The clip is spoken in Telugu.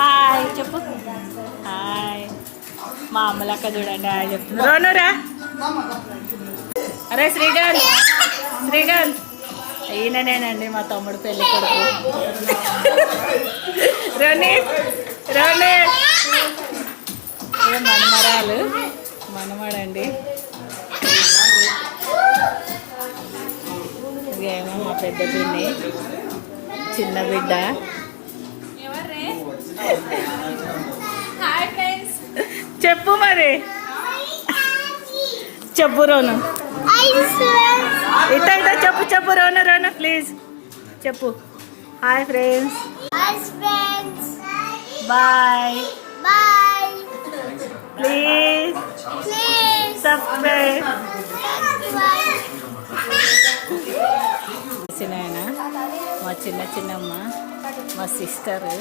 హాయ్ చెప్పు. హాయ్ మా అమ్మలక్క చూడండి హాయ్ చెప్తుంది. రోనురా. అరే శ్రీకాంత్, శ్రీకాంత్ ఈయననేనండి మా తమ్ముడు పెళ్ళి కొడుకు. రోనిత్, రోనిత్ ఏ మనమరాలు, మనమడండి. ఇదేమో మా పెద్ద పిన్ని, చిన్న బిడ్డ. చెప్పు మరి, చెప్పు రోను. ఇట్లా ఇట్లా చెప్పు, చెప్పు రోను, రోను ప్లీజ్ చెప్పు. Hi friends, bye, please subscribe. మా చిన్నమ్మ, మా సిస్టర్.